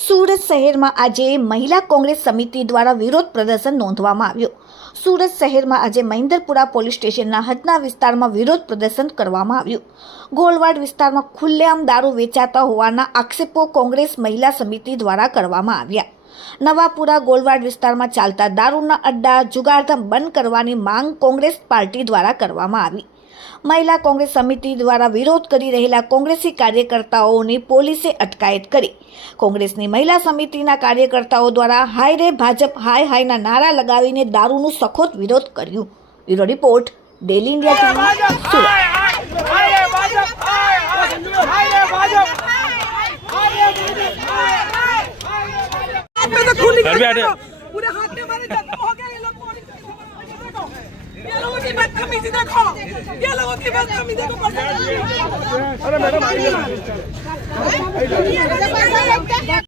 સુરત શહેરમાં આજે મહિલા કોંગ્રેસ સમિતિ દ્વારા વિરોધ પ્રદર્શન નોંધવામાં આવ્યું। સુરત શહેરમાં આજે મહેન્દ્રપુરા પોલીસ સ્ટેશનના હદના વિસ્તારમાં વિરોધ પ્રદર્શન કરવામાં આવ્યું। ગોળવાડ વિસ્તારમાં ખુલ્લેઆમ દારૂ વેચાતા હોવાના આક્ષેપો કોંગ્રેસ મહિલા સમિતિ દ્વારા કરવામાં આવ્યા। નવાપુરા ગોળવાડ વિસ્તારમાં ચાલતા દારૂના અડ્ડા જુગારધામ બંધ કરવાની માંગ કોંગ્રેસ પાર્ટી દ્વારા કરવામાં આવી। મહિલા કોંગ્રેસ સમિતિ દ્વારા વિરોધ કરી રહેલા કોંગ્રેસી કાર્યકર્તાઓની પોલીસે અટકાયત કરી। કોંગ્રેસની મહિલા સમિતિના કાર્યકર્તાઓ દ્વારા હાય રે ભાજપ હાય હાયના નારા લગાવીને દારૂનો સખત વિરોધ કર્યો। બ્યુરો રિપોર્ટ, ડેલી ઇન્ડિયા ये लोगों की बदतमीजी देखो, ये लोगों की बदतमीजी देखो। अरे मैडम